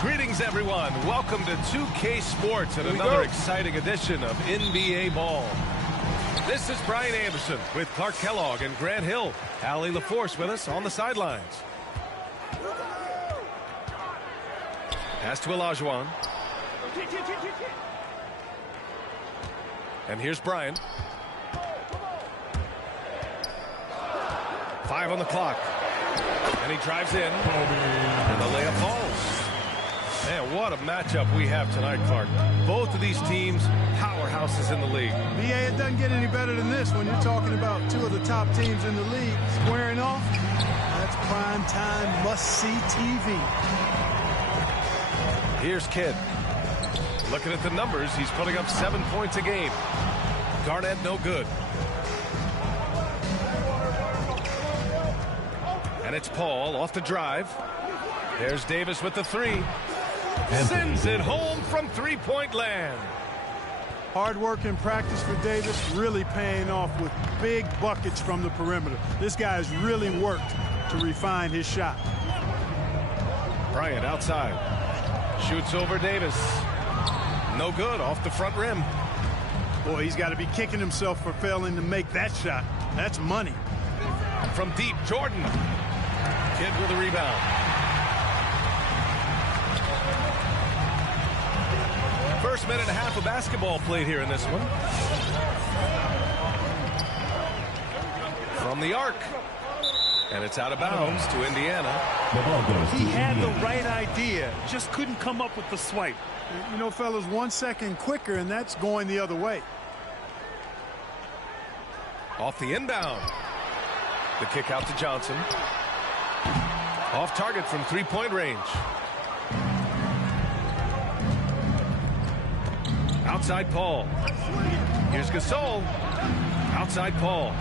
Greetings, everyone. Welcome to 2K Sports and another exciting edition of NBA Ball. This is Brian Anderson with Clark Kellogg and Grant Hill. Allie LaForce with us on the sidelines. Pass to Olajuwon. And here's Brian. 5 on the clock. And he drives in. And the layup falls. Man, what a matchup we have tonight, Clark. Both of these teams, powerhouses in the league. BA, it doesn't get any better than this when you're talking about two of the top teams in the league squaring off. That's prime time must-see TV. Here's Kidd. Looking at the numbers, he's putting up 7 points a game. Garnett, no good. And it's Paul off the drive. There's Davis with the three. Sends it home from three-point land. Hard work in practice for Davis, really paying off with big buckets from the perimeter. This guy has really worked to refine his shot. Bryant outside. Shoots over Davis. No good, off the front rim. Boy, he's got to be kicking himself for failing to make that shot. That's money. From deep, Jordan. Kidd with a rebound. First minute and a half of basketball played here in this one. From the arc. And it's out of bounds to Indiana. He had the right idea, just couldn't come up with the swipe. You know, fellas, 1 second quicker, and that's going the other way. Off the inbound. The kick out to Johnson. Off target from three-point range. Outside Paul. Here's Gasol. Outside Paul.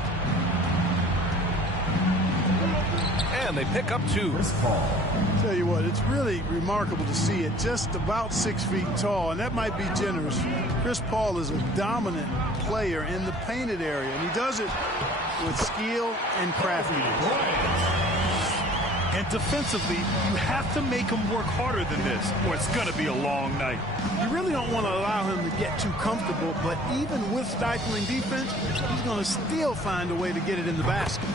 And they pick up two. Tell you what, it's really remarkable to see it just about 6 feet tall, and that might be generous. Chris Paul is a dominant player in the painted area, and he does it with skill and craftiness. And defensively, you have to make him work harder than this, or it's going to be a long night. You really don't want to allow him to get too comfortable, but even with stifling defense, he's going to still find a way to get it in the basket.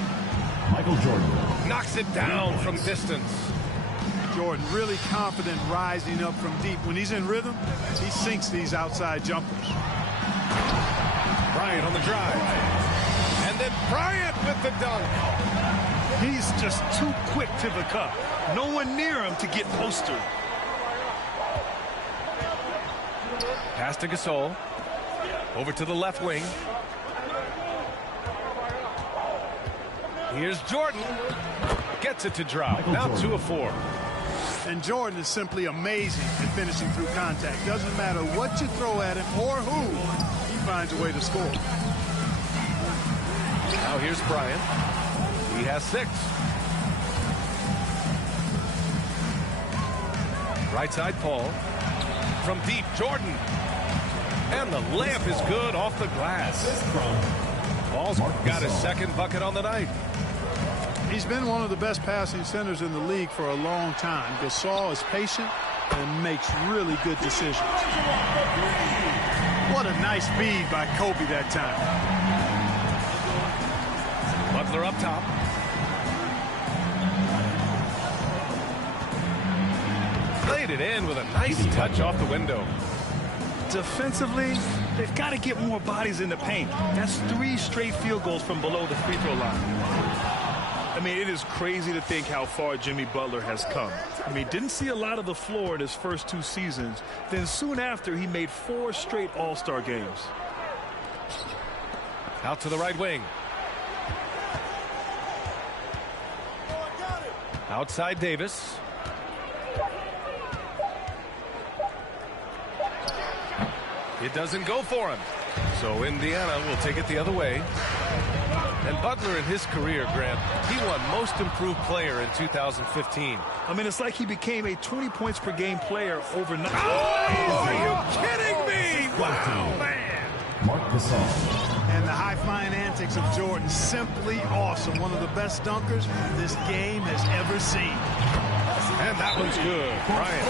Michael Jordan knocks it down from distance. Jordan really confident rising up from deep. When he's in rhythm, he sinks these outside jumpers. Bryant on the drive. And then Bryant with the dunk. He's just too quick to the cup. No one near him to get postered. Pass to Gasol. Over to the left wing. Here's Jordan. Gets it to drop. Now 2 of 4. And Jordan is simply amazing at finishing through contact. Doesn't matter what you throw at him or who, he finds a way to score. Now here's Bryant. He has 6. Right side Paul. From deep, Jordan. And the layup is good off the glass. Paul's got his second bucket on the night. He's been one of the best passing centers in the league for a long time. Gasol is patient and makes really good decisions. What a nice feed by Kobe that time. Butler up top. Played it in with a nice touch off the window. Defensively, they've got to get more bodies in the paint. That's 3 straight field goals from below the free throw line. I mean, it is crazy to think how far Jimmy Butler has come. I mean, didn't see a lot of the floor in his first 2 seasons. Then soon after, he made 4 straight All-Star games. Out to the right wing. Outside Davis. It doesn't go for him. So Indiana will take it the other way. And Butler in his career, Grant, he won Most Improved Player in 2015. I mean, it's like he became a 20 points per game player overnight. Oh, are you kidding me? Wow, man. Mark Gasol. And the high-flying antics of Jordan, simply awesome. One of the best dunkers this game has ever seen. And that one's good. Bryant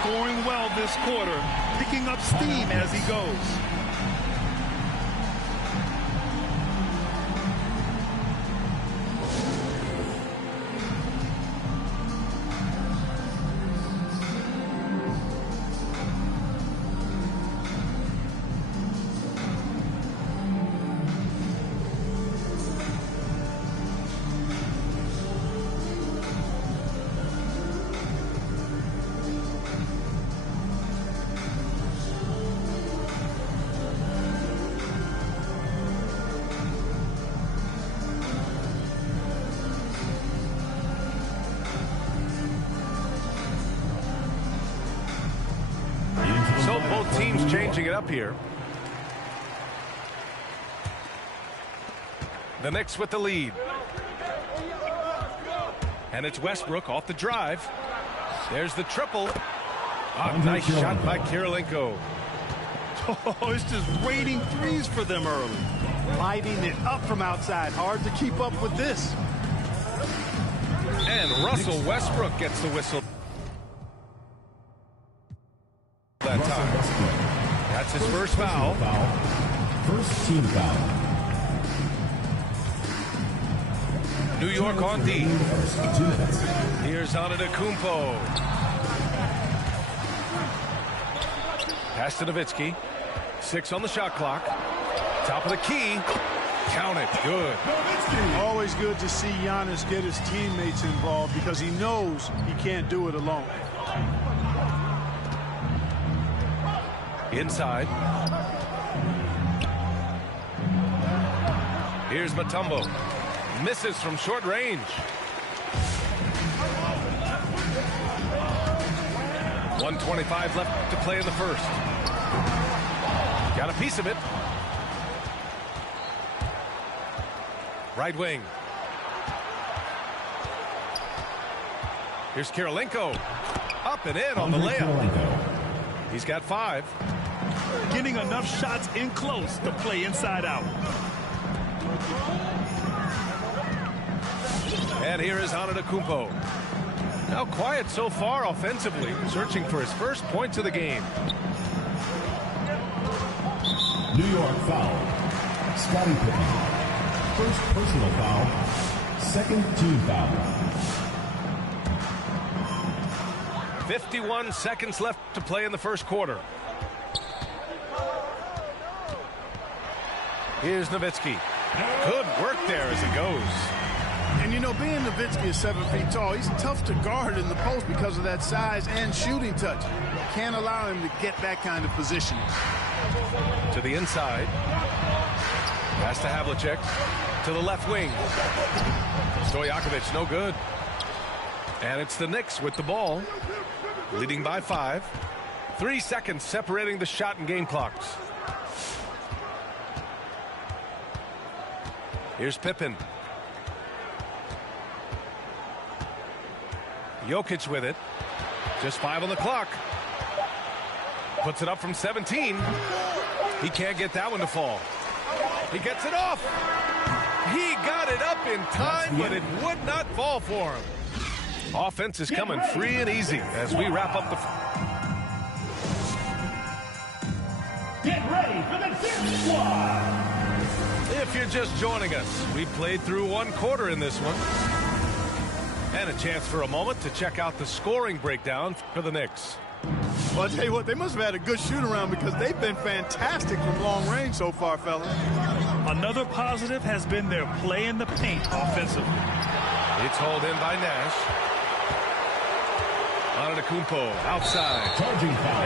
scoring well this quarter, picking up steam as he goes. So both teams changing it up here. The Knicks with the lead. And it's Westbrook off the drive. There's the triple. Nice shot by Kirilenko. Oh, it's just raining threes for them early. Lighting it up from outside. Hard to keep up with this. And Russell Westbrook gets the whistle. That time. That's his first foul. First team foul. New York on D. Here's Antetokounmpo. Pass to Nowitzki. 6 on the shot clock. Top of the key. Count it. Good. Always good to see Giannis get his teammates involved because he knows he can't do it alone. Inside. Here's Mutombo. Misses from short range. .125 left to play in the first. Got a piece of it. Right wing. Here's Kirilenko. Up and in on the layup. He's got 5. Getting enough shots in close to play inside out. And here is Antetokounmpo. Now quiet so far offensively, searching for his first points of the game. New York foul. Scottie Pippen. First personal foul. Second team foul. 51 seconds left to play in the first quarter. Here's Nowitzki. Good work there as it goes. And you know, being Nowitzki is 7 feet tall, he's tough to guard in the post because of that size and shooting touch. Can't allow him to get that kind of positioning. To the inside. Pass to Havlicek. To the left wing. Stojakovic, no good. And it's the Knicks with the ball. Leading by 5. 3 seconds separating the shot and game clocks. Here's Pippen. Jokic with it. Just 5 on the clock. Puts it up from 17. He can't get that one to fall. He gets it off. He got it up in time, but it would not fall for him. Offense is coming free and easy as we wrap up the... Get ready for the fifth squad. If you're just joining us, we played through 1 quarter in this one. And a chance for a moment to check out the scoring breakdown for the Knicks. Well, I'll tell you what, they must have had a good shoot-around because they've been fantastic from long range so far, fellas. Another positive has been their play in the paint offensively. It's hauled in by Nash. Antetokounmpo outside.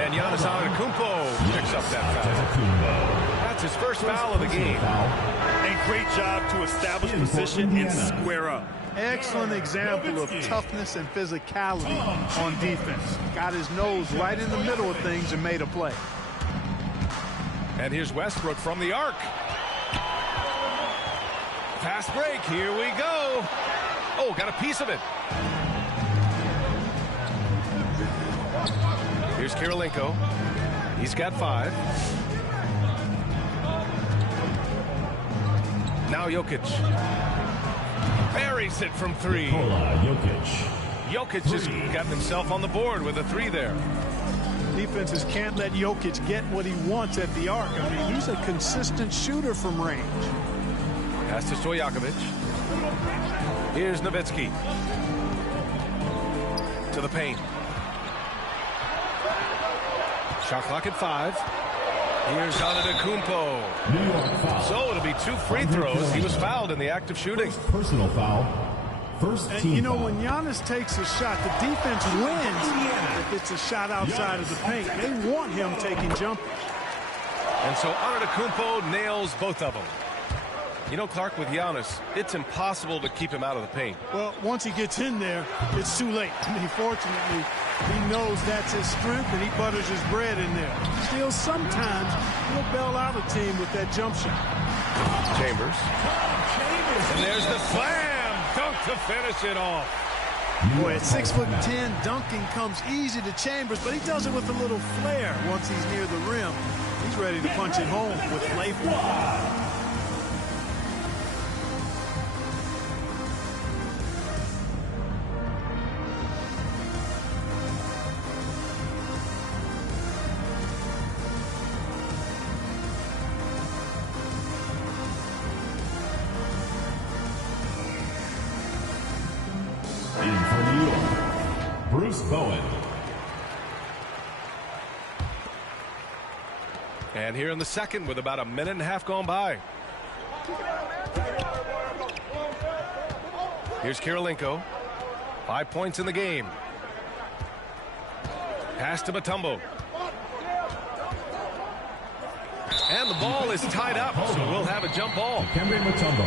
And Giannis Antetokounmpo picks up that foul. That's his first foul of the game. And great job to establish position and square up. Excellent example of toughness and physicality on defense. Got his nose right in the middle of things and made a play. And here's Westbrook from the arc. Fast break. Here we go. Oh, got a piece of it. Here's Kirilenko. He's got 5. Now Jokic. Buries it from three. Nikola Jokic. Jokic has gotten himself on the board with a three there. Defenses can't let Jokic get what he wants at the arc. I mean, he's a consistent shooter from range. Pass to Stojakovic. Here's Nowitzki. To the paint. Shot clock at 5. Here's Antetokounmpo. New York foul. So it'll be 2 free throws. He was fouled in the act of shooting. Personal foul. First And team you know, foul. when Giannis takes a shot, the defense wins if it's a shot outside of the paint. They want him taking jumpers. And so Antetokounmpo nails both of them. You know, Clark, with Giannis, it's impossible to keep him out of the paint. Well, once he gets in there, it's too late. I mean, fortunately, he knows that's his strength, and he butters his bread in there. Still, sometimes he'll bail out a team with that jump shot. Chambers. And there's the slam dunk to finish it off. Boy, at 6'10", dunking comes easy to Chambers, but he does it with a little flair once he's near the rim. He's ready to punch it home with flavor. In for New York, Bruce Bowen. And here in the second with about a minute and a half gone by. Here's Kirilenko. 5 points in the game. Pass to Mutombo. And the ball is tied up, so we'll have a jump ball. Dikembe Mutombo.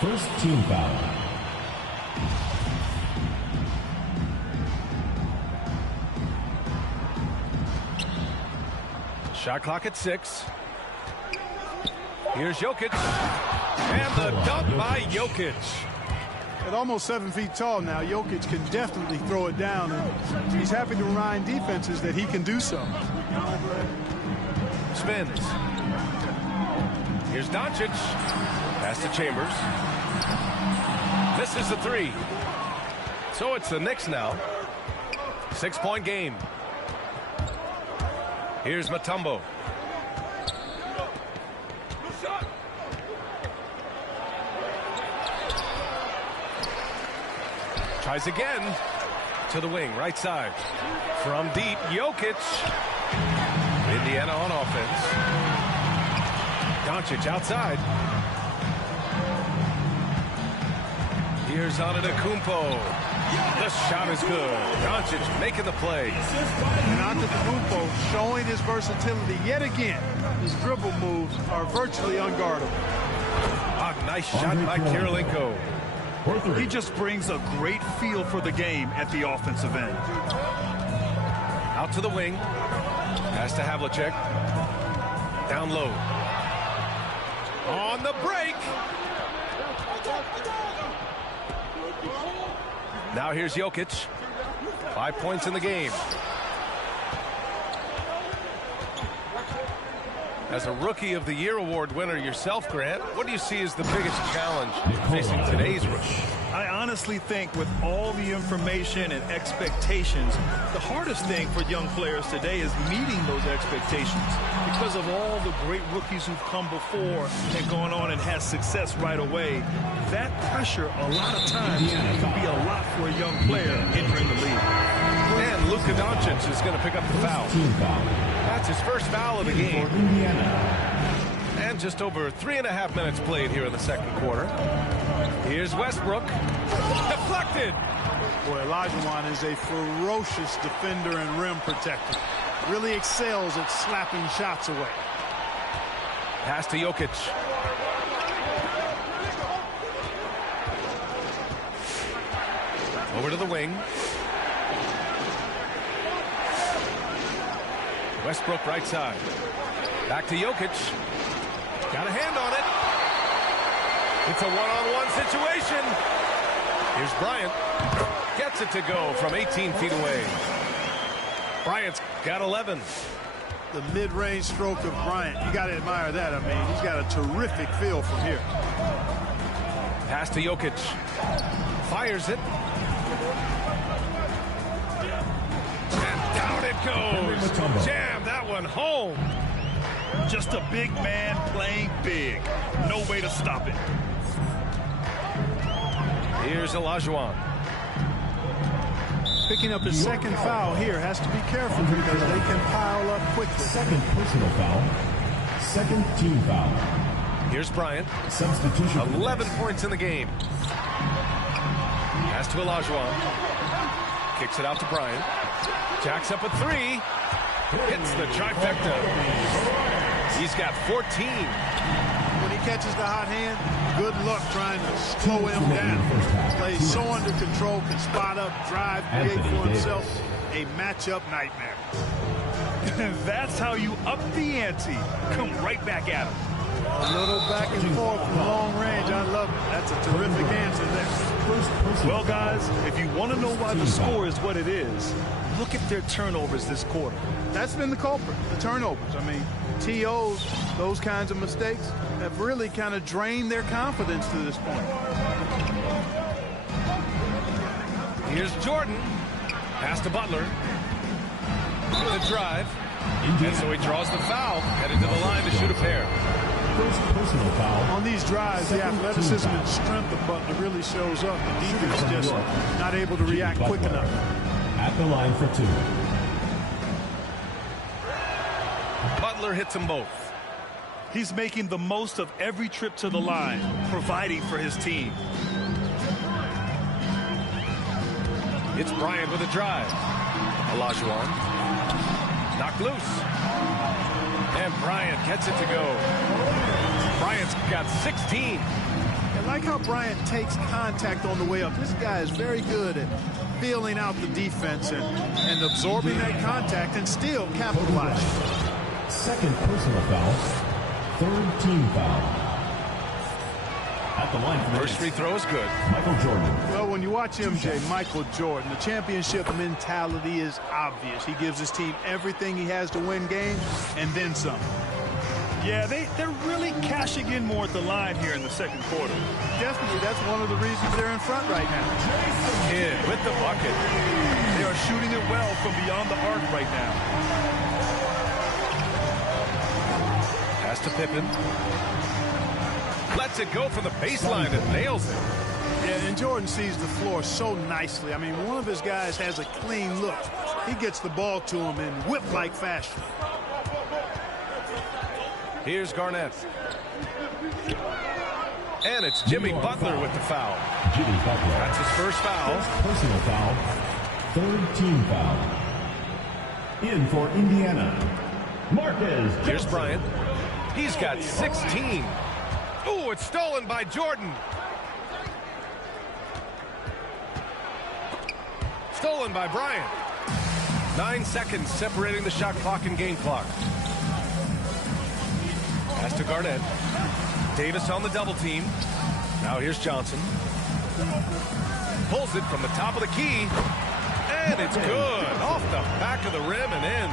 First team foul. Shot clock at 6. Here's Jokic. And the dunk by Jokic. At almost 7 feet tall now, Jokic can definitely throw it down, and he's happy to remind defenses that he can do so. Spins. Here's Doncic. Pass to Chambers. Misses the 3. So it's the Knicks now. 6-point game. Here's Mutombo. Tries again. To the wing, right side. From deep, Jokic. Indiana on offense. Doncic outside. Here's Antetokounmpo. The shot is good. Doncic making the play. And Antetokounmpo showing his versatility yet again. His dribble moves are virtually unguardable. A nice shot by Kirilenko. He just brings a great feel for the game at the offensive end. Out to the wing. Pass to Havlicek. Down low. On the break. Now here's Jokic. 5 points in the game. As a Rookie of the Year award winner yourself, Grant, what do you see as the biggest challenge facing today's rookie? I honestly think with all the information and expectations, the hardest thing for young players today is meeting those expectations. Because of all the great rookies who've come before and gone on and had success right away, that pressure a lot of times can be a lot for a young player entering the league. And Luka Doncic is going to pick up the foul. Team foul. That's his first foul of the game. For Indiana. And just over 3.5 minutes played here in the second quarter. Here's Westbrook. Deflected. Boy, Olajuwon is a ferocious defender and rim protector. Really excels at slapping shots away. Pass to Jokic. Over to the wing. Westbrook right side. Back to Jokic. Got a hand on it. It's a one-on-one situation. Here's Bryant. Gets it to go from 18 feet away. Bryant's got 11. the mid-range stroke of Bryant. You got to admire that. I mean, he's got a terrific feel from here. Pass to Jokic. Fires it. And down it goes. Jam that one home. Just a big man playing big. No way to stop it. Here's Olajuwon. Picking up his second foul here. Has to be careful because they can pile up quickly. Second personal foul. Second team foul. Here's Bryant. Substitution. 11 points in the game. Pass to Olajuwon. Kicks it out to Bryant. Jacks up a three. Hits the trifecta. He's got 14. When he catches the hot hand, good luck trying to slow him down. Plays so under control, can spot up, drive, create for himself a matchup nightmare. That's how you up the ante. Come right back at him. A little back and forth from long range. I love it. That's a terrific answer there. Well, guys, if you want to know why the score is what it is, look at their turnovers this quarter. That's been the culprit, the turnovers. I mean, TOs, those kinds of mistakes have really kind of drained their confidence to this point. Here's Jordan. Pass to Butler. The drive. And so he draws the foul. Headed to the line to shoot a pair. First personal foul. On these drives, the athleticism and strength of Butler really shows up. The defense just not able to react quick enough. At the line for two. Butler hits them both. He's making the most of every trip to the line, providing for his team. It's Bryant with a drive. Olajuwon. Knocked loose. And Bryant gets it to go. Bryant's got 16. I like how Bryant takes contact on the way up. This guy is very good at feeling out the defense and absorbing that contact and still capitalizing. Second personal foul. Third team foul. At the line for First free throw is good. Michael Jordan. Well, when you watch MJ, Michael Jordan, the championship mentality is obvious. He gives his team everything he has to win games and then some. Yeah, they're really cashing in more at the line here in the second quarter. Definitely, that's one of the reasons they're in front right now. Kid with the bucket. They are shooting it well from beyond the arc right now. Pass to Pippen. Lets it go from the baseline and nails it. Yeah, and Jordan sees the floor so nicely. I mean, one of his guys has a clean look. He gets the ball to him in whip-like fashion. Here's Garnett. And it's Jimmy Butler with the foul. Jimmy Butler. That's his first foul. First personal foul. Third team foul. In for Indiana. Marquez. Here's Bryant. He's got 16. Ooh, it's stolen by Jordan. Stolen by Bryant. 9 seconds separating the shot clock and game clock. Pass to Garnett. Davis on the double team. Now here's Johnson. Pulls it from the top of the key. And it's good. Off the back of the rim and in.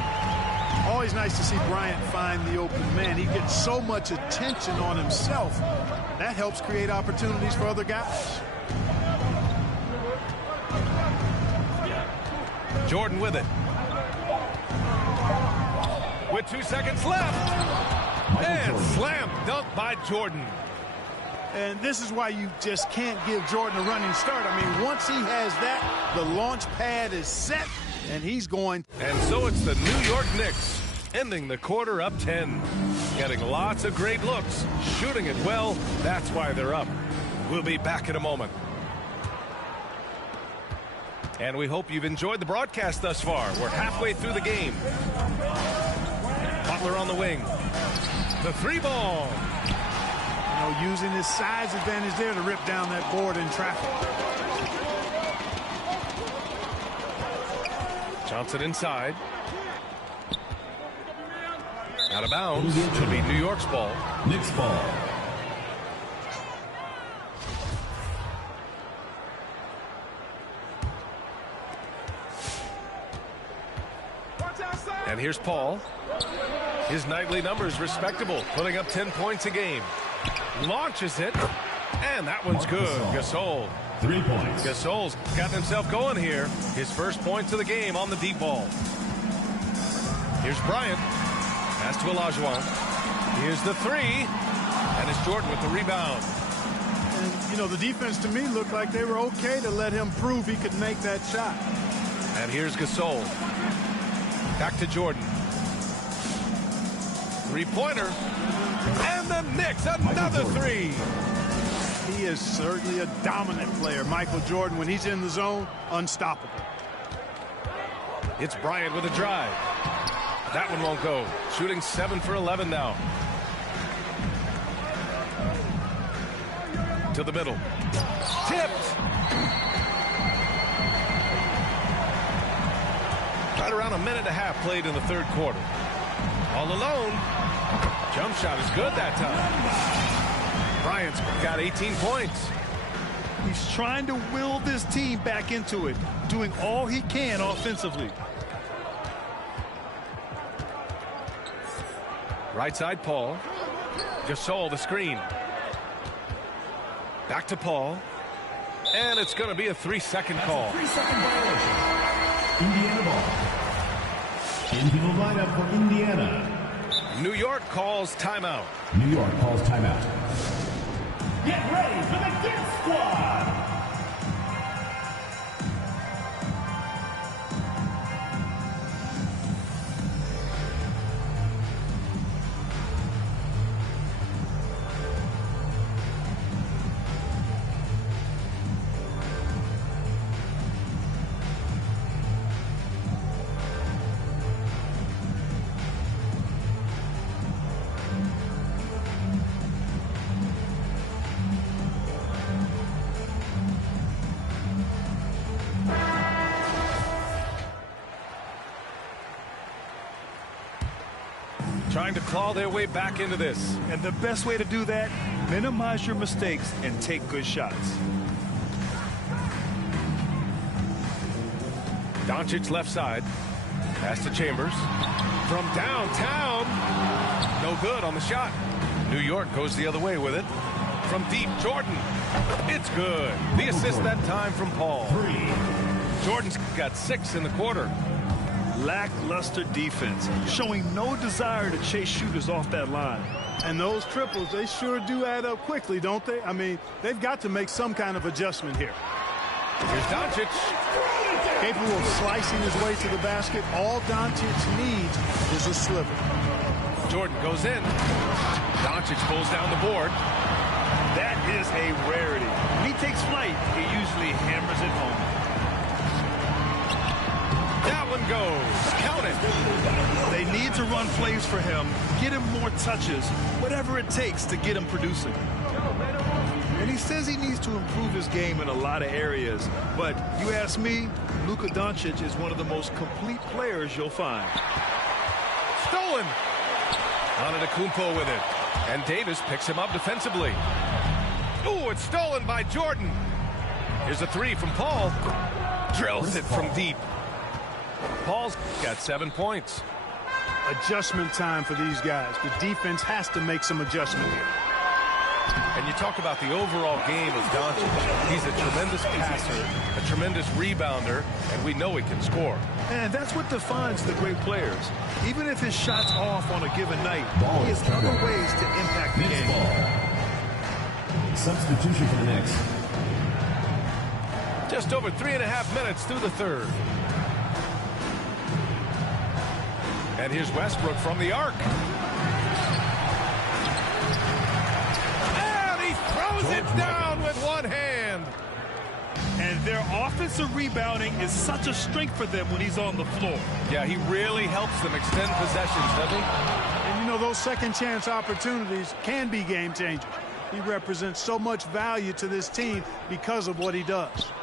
Always nice to see Bryant find the open man. He gets so much attention on himself. That helps create opportunities for other guys. Jordan with it. With 2 seconds left. And slam dunk by Jordan. And this is why you just can't give Jordan a running start. I mean, once he has that, the launch pad is set, and he's going. And so it's the New York Knicks ending the quarter up 10. Getting lots of great looks, shooting it well. That's why they're up. We'll be back in a moment. And we hope you've enjoyed the broadcast thus far. We're halfway through the game. Butler on the wing. The three ball. You know, using his size advantage there to rip down that board in traffic. Johnson inside. Out of bounds. It'll be New York's ball. Knicks ball. And here's Paul. His nightly numbers respectable, putting up 10 points a game. Launches it, and that one's good. Gasol. 3 points. Gasol's gotten himself going here. His first points of the game on the deep ball. Here's Bryant. Pass to Olajuwon. Here's the three. And it's Jordan with the rebound. And, you know, the defense to me looked like they were okay to let him prove he could make that shot. And here's Gasol. Back to Jordan. Three-pointer. And the Knicks, another three. He is certainly a dominant player. Michael Jordan, when he's in the zone, unstoppable. It's Bryant with a drive. That one won't go. Shooting 7 for 11 now. To the middle. Tipped. Right around a minute and a half played in the third quarter. All alone. Jump shot is good that time. Bryant's got 18 points. He's trying to will this team back into it, doing all he can offensively. Right side, Paul. Gasol, the screen. Back to Paul. And it's going to be a 3-second call. 3-second violation. Indiana ball. Into the lineup for Indiana. New York calls timeout. New York calls timeout. Get ready for the Get Squad. Trying to claw their way back into this. And the best way to do that, minimize your mistakes and take good shots. Doncic left side. Pass to Chambers. From downtown. No good on the shot. New York goes the other way with it. From deep, Jordan. It's good. The assist that time from Paul. Jordan's got 6 in the quarter. Lackluster defense, showing no desire to chase shooters off that line. And those triples, they sure do add up quickly, don't they? I mean, they've got to make some kind of adjustment here. Here's Doncic. Capable of slicing his way to the basket. All Doncic needs is a sliver. Jordan goes in. Doncic pulls down the board. That is a rarity. When he takes flight, he usually hammers it home. That one goes. Count it. They need to run plays for him, get him more touches, whatever it takes to get him producing. And he says he needs to improve his game in a lot of areas. But you ask me, Luka Doncic is one of the most complete players you'll find. Stolen. Antetokounmpo with it. And Davis picks him up defensively. Ooh, it's stolen by Jordan. Here's a three from Paul. Drills it from deep. Paul's got 7 points. Adjustment time for these guys. The defense has to make some adjustment here. And you talk about the overall game of Doncic. He's a tremendous passer, a tremendous rebounder, and we know he can score. And that's what defines the great players. Even if his shot's off on a given night, he has other ways to impact the game. Ball. Substitution for the Knicks. Just over 3.5 minutes through the third. And here's Westbrook from the arc. And he throws it down with one hand. And their offensive rebounding is such a strength for them when he's on the floor. Yeah, he really helps them extend possessions, doesn't he? And, you know, those second chance opportunities can be game changers. He represents so much value to this team because of what he does.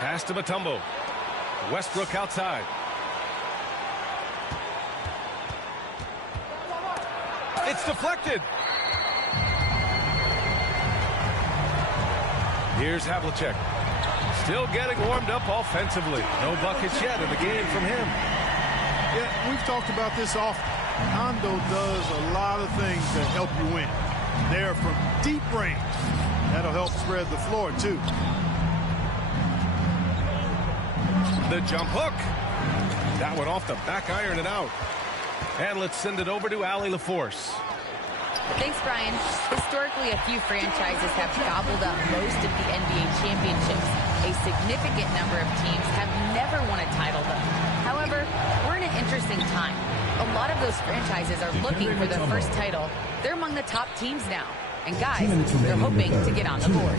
Pass to Mutombo. Westbrook outside. It's deflected. Here's Havlicek. Still getting warmed up offensively. No buckets yet in the game from him. Yeah, we've talked about this often. Hondo does a lot of things that help you win. They're from deep range. That'll help spread the floor, too. The jump hook. That one off the back iron and out. And let's send it over to Allie LaForce. Thanks, Brian. Historically, a few franchises have gobbled up most of the NBA championships. A significant number of teams have never won a title, though. However, we're in an interesting time. A lot of those franchises are looking for their first title. They're among the top teams now. And guys, they're hoping to get on the board.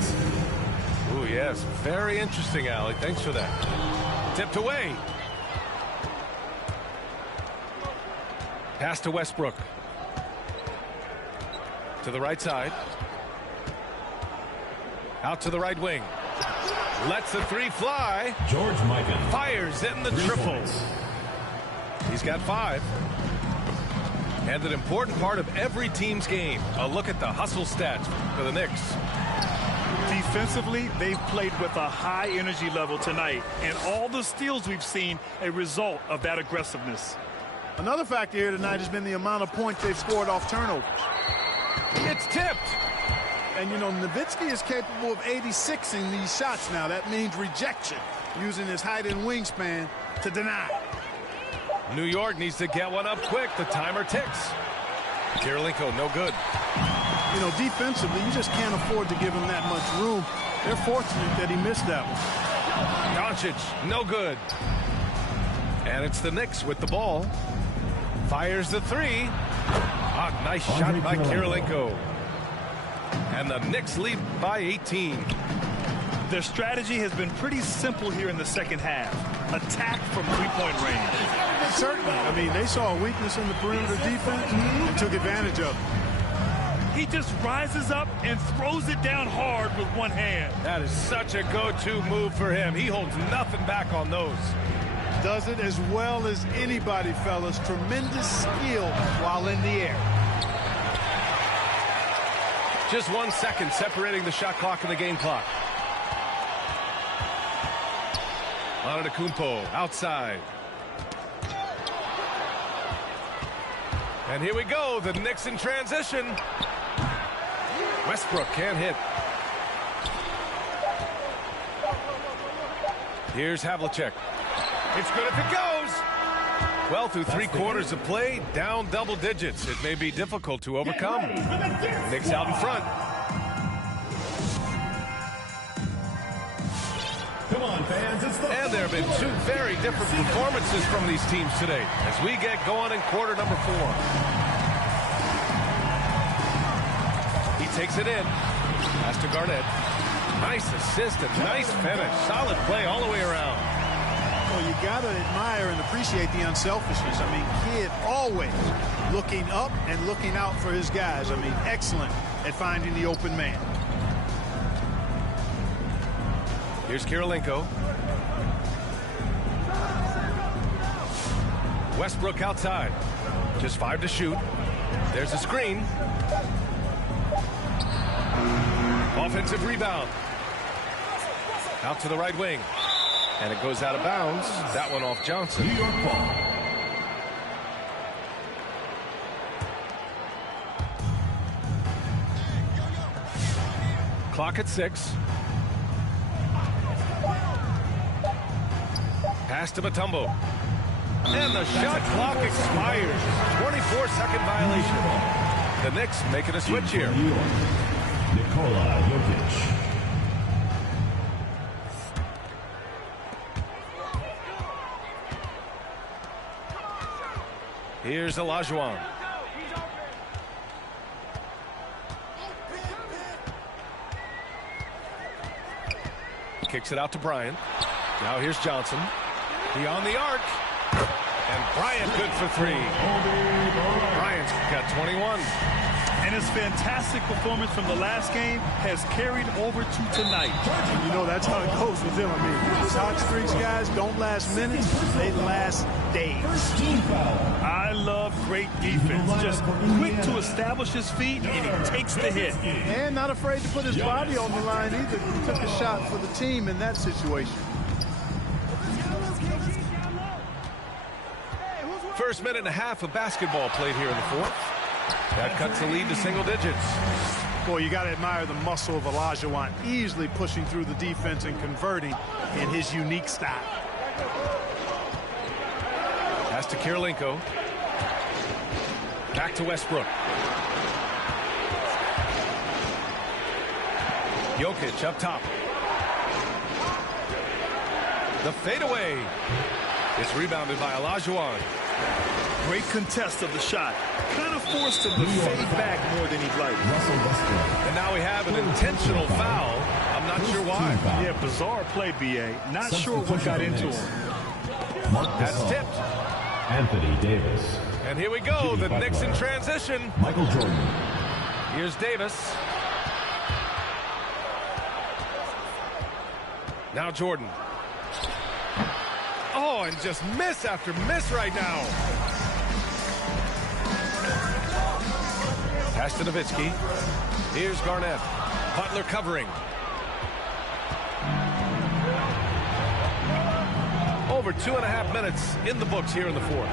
Ooh, yes. Very interesting, Allie. Thanks for that. Tipped away. Pass to Westbrook. To the right side. Out to the right wing. Lets the three fly. George Mikan Fires in the triple. He's got 5. And an important part of every team's game. A look at the hustle stats for the Knicks. Defensively, they've played with a high energy level tonight. And all the steals we've seen, a result of that aggressiveness. Another factor here tonight has been the amount of points they've scored off turnover. It's tipped. And, you know, Nowitzki is capable of 86ing these shots now. That means rejection, using his height and wingspan to deny. New York needs to get one up quick. The timer ticks. Kirilenko, no good. You know, defensively, you just can't afford to give him that much room. They're fortunate that he missed that one. Doncic, no good. And it's the Knicks with the ball. Fires the three. Ah, nice shot by Kirilenko. And the Knicks lead by 18. Their strategy has been pretty simple here in the second half. Attack from three-point range. Certainly. I mean, they saw a weakness in the perimeter defense and took advantage of it. He just rises up and throws it down hard with one hand. That is such a go-to move for him. He holds nothing back on those. Does it as well as anybody, fellas. Tremendous skill while in the air. Just 1 second separating the shot clock and the game clock. Antetokounmpo outside. And here we go. The Knicks in transition. Westbrook can't hit. Here's Havlicek. It's good if it goes. Well, through 3 quarters of play, down double digits. It may be difficult to overcome. Knicks out in front. Come on, fans. And there have been 2 very different performances from these teams today as we get going in quarter number 4. He takes it in. Pass to Garnett. Nice assist and nice finish. Solid play all the way around. Well, you got to admire and appreciate the unselfishness. I mean, kid always looking up and looking out for his guys. I mean, excellent at finding the open man. Here's Kirilenko. Westbrook outside. Just 5 to shoot. There's a screen. Offensive rebound. Out to the right wing. And it goes out of bounds. That one off Johnson. New York ball. Clock at 6. Pass to Mutombo. And the shot clock expires. 24-second violation. The Knicks making a switch here. New York. Nikola Jokic. Here's Olajuwon. Kicks it out to Bryant. Now here's Johnson. Beyond the arc. And Bryant good for 3. Bryant's got 21. And his fantastic performance from the last game has carried over to tonight. You know, that's how it goes with him. I mean, these hot streaks, guys, don't last minutes. They last days. I love great defense. Just quick to establish his feet, and he takes the hit. And not afraid to put his body on the line either. He took a shot for the team in that situation. Hey, who's first minute and a half of basketball played here in the fourth. That cuts the lead to single digits. Boy, you got to admire the muscle of Olajuwon, easily pushing through the defense and converting in his unique style. Pass to Kirilenko. Back to Westbrook. Jokic up top. The fadeaway. It's rebounded by Olajuwon. Great contest of the shot. Kind of forced him to fade back more than he'd like. And now we have an intentional foul. I'm not sure why. Yeah, bizarre play, B.A. Not sure what got into him. That's tipped. Anthony Davis. And here we go. The Knicks in transition. Michael Jordan. Here's Davis. Now Jordan. Oh, and just miss after miss right now. Pass to Nowitzki. Here's Garnett. Butler covering. Over 2.5 minutes in the books here in the fourth.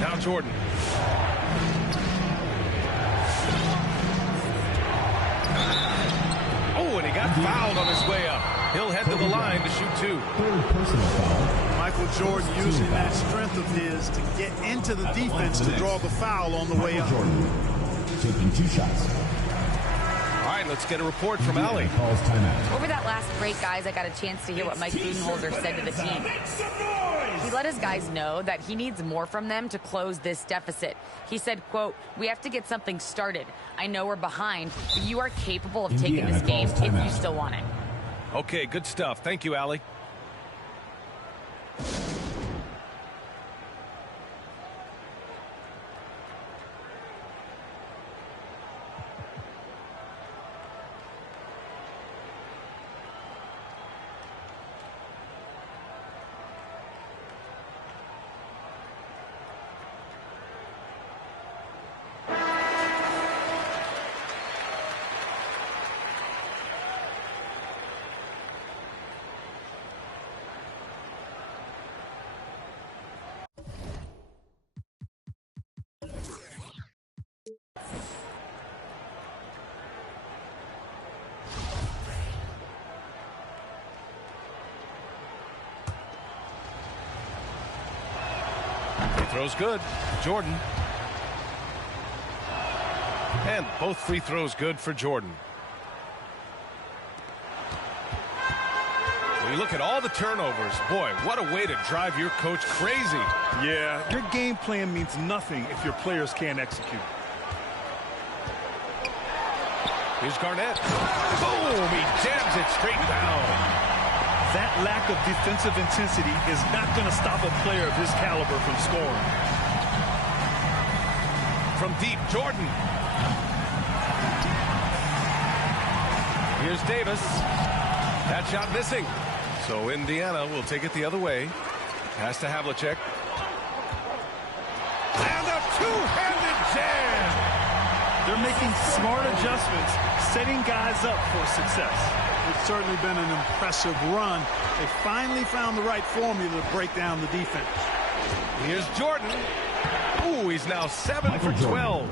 Now Jordan. Oh, and he got fouled on his way up. He'll head to the line to shoot two. Third personal foul. Michael Jordan using that strength of his to get into the defense to draw the foul on the way up. Jordan taking 2 shots. All right, let's get a report from Allie. Calls timeout. Over that last break, guys, I got a chance to hear what Mike Budenholzer said to the team. He let his guys know that he needs more from them to close this deficit. He said, quote, "We have to get something started. I know we're behind, but you are capable of taking this game if you still want it." Okay, good stuff. Thank you, Allie. Throws good. Jordan. And both free throws good for Jordan. When you look at all the turnovers, boy, what a way to drive your coach crazy. Yeah, your game plan means nothing if your players can't execute. Here's Garnett. Boom! He jams it straight down. That lack of defensive intensity is not going to stop a player of his caliber from scoring. From deep, Jordan. Here's Davis. That shot missing. So Indiana will take it the other way. Pass to Havlicek. And a two-handed jam. They're making smart adjustments, setting guys up for success. It's certainly been an impressive run. They finally found the right formula to break down the defense. Here's Jordan. Ooh, he's now 7 for 12.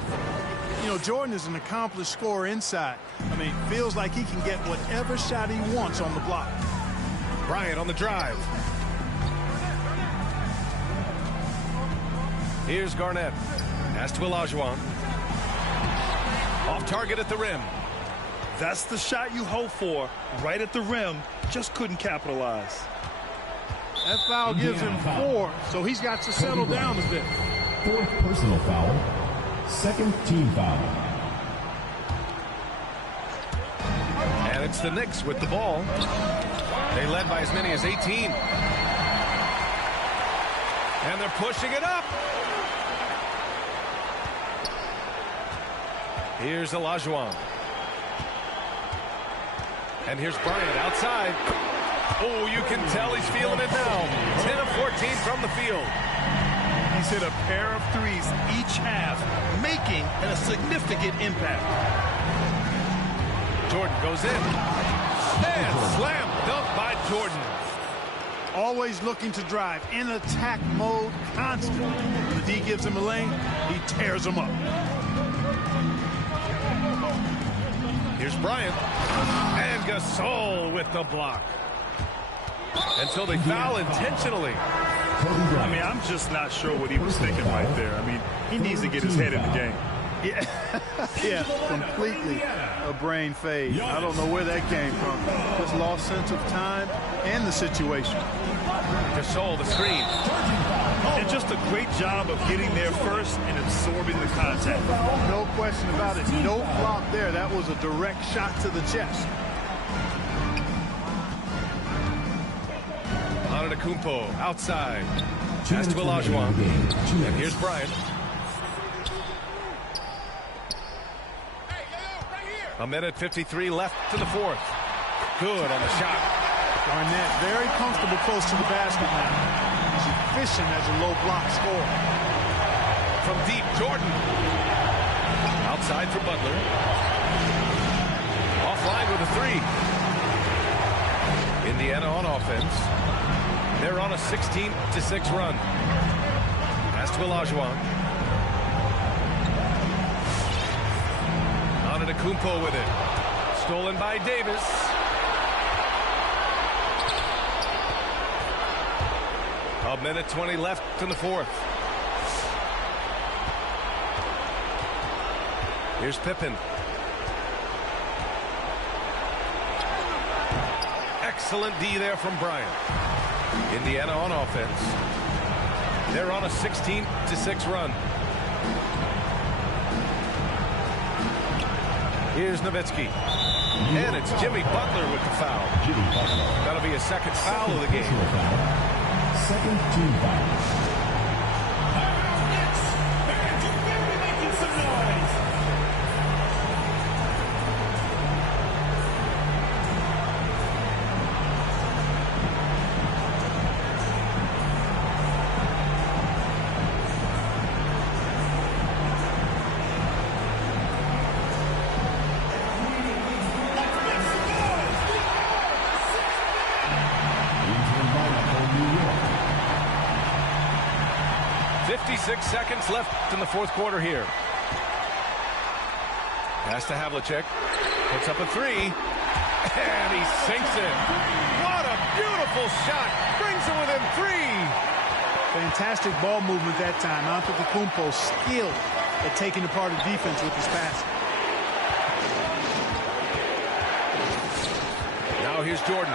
You know, Jordan is an accomplished scorer inside. I mean, feels like he can get whatever shot he wants on the block. Bryant on the drive. Here's Garnett. Pass to Olajuwon. Off target at the rim. That's the shot you hope for, right at the rim. Just couldn't capitalize. That foul gives him 4, so he's got to settle down a bit. Fourth personal foul. Second team foul. And it's the Knicks with the ball. They led by as many as 18. And they're pushing it up. Here's Olajuwon. And here's Bryant outside. Oh, you can tell he's feeling it now. 10 of 14 from the field. He's hit a pair of threes each half, making a significant impact. Jordan goes in. And slam dunk by Jordan. Always looking to drive in attack mode constantly. When D gives him a lane, he tears him up. Here's Bryant. And Gasol with the block. And so they foul intentionally. I mean, I'm just not sure what he was thinking right there. I mean, he needs to get his head in the game. Yeah, yeah, completely a brain fade. I don't know where that came from. Just lost sense of time and the situation. Gasol, the screen. And just a great job of getting there first and absorbing the contact. No question about it. No flop there. That was a direct shot to the chest. Antetokounmpo outside. Pass to Olajuwon. And here's Bryant. A minute 53 left to the fourth. Good on the shot. Garnett very comfortable close to the basket now. He's efficient as a low block scorer. From deep, Jordan. Outside for Butler. Offline with a three. Indiana on offense. They're on a 16-6 run. Pass to Olajuwon. Antetokounmpo with it. Stolen by Davis. A minute 20 left in the fourth. Here's Pippen. Excellent D there from Bryant. Indiana on offense. They're on a 16-6 run. Here's Nowitzki. And it's Jimmy Butler with the foul. That'll be a second foul of the game. Second team foul. Making some noise. Seconds left in the fourth quarter here. Pass to Havlicek. Puts up a three. And he sinks it. What a beautiful shot. Brings it within three. Fantastic ball movement that time. Antetokounmpo skilled at taking apart the defense with his pass. Now here's Jordan.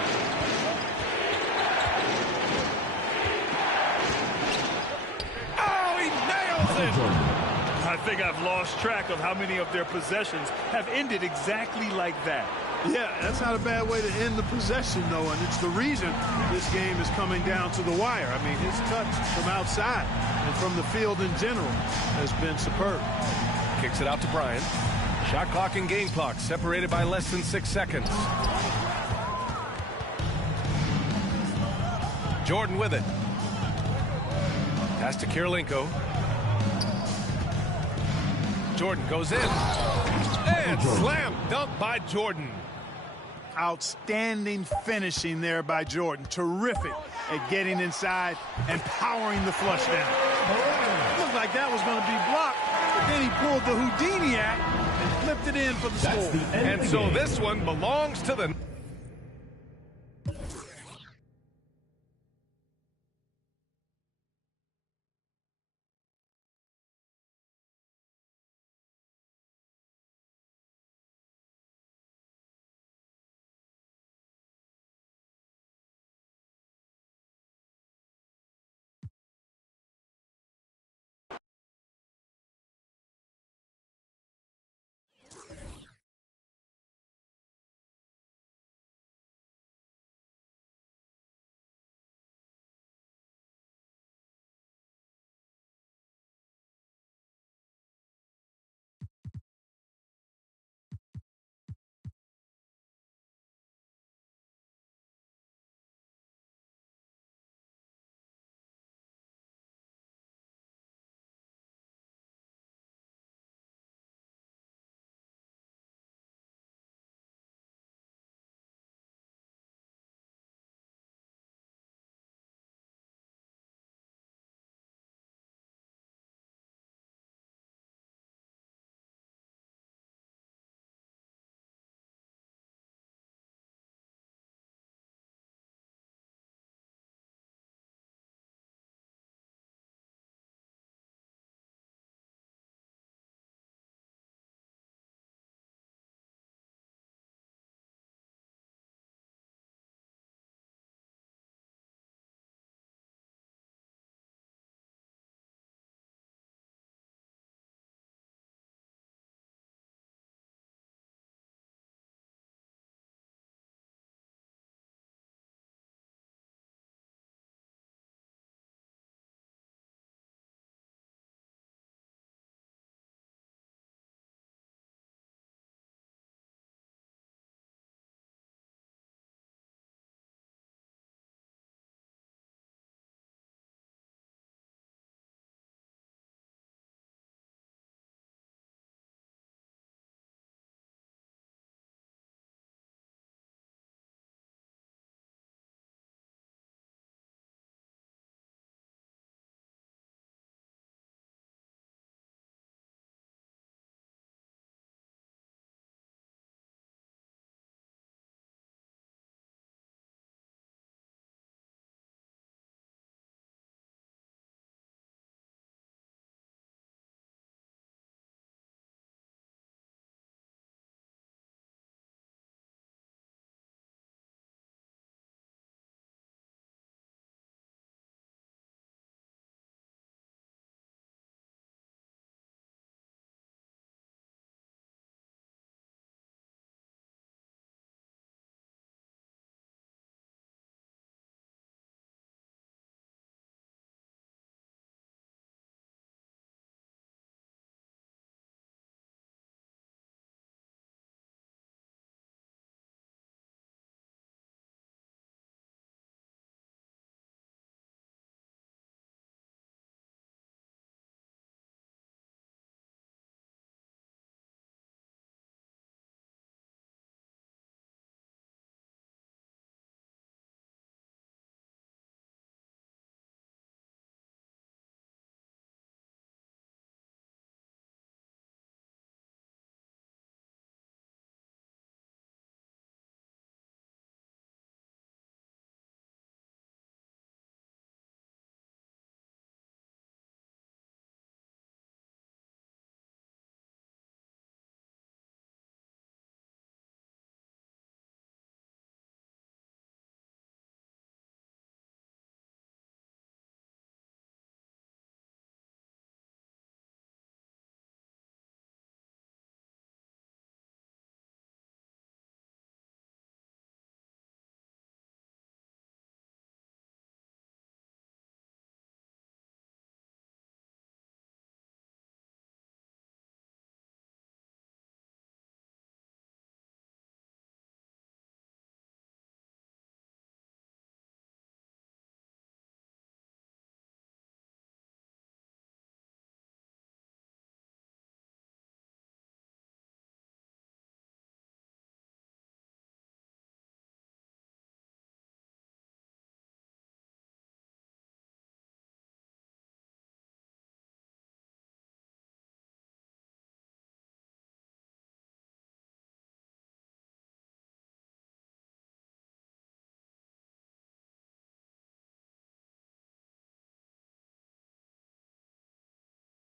I think I've lost track of how many of their possessions have ended exactly like that. Yeah, that's not a bad way to end the possession, though, and it's the reason this game is coming down to the wire. I mean, his touch from outside and from the field in general has been superb. Kicks it out to Bryant. Shot clock and game clock separated by less than 6 seconds. Jordan with it. Pass to Kirilenko. Jordan goes in. And slam dunk by Jordan. Outstanding finishing there by Jordan. Terrific at getting inside and powering the flush down. Looked like that was going to be blocked, but then he pulled the Houdini act and flipped it in for the score. And so this one belongs to the...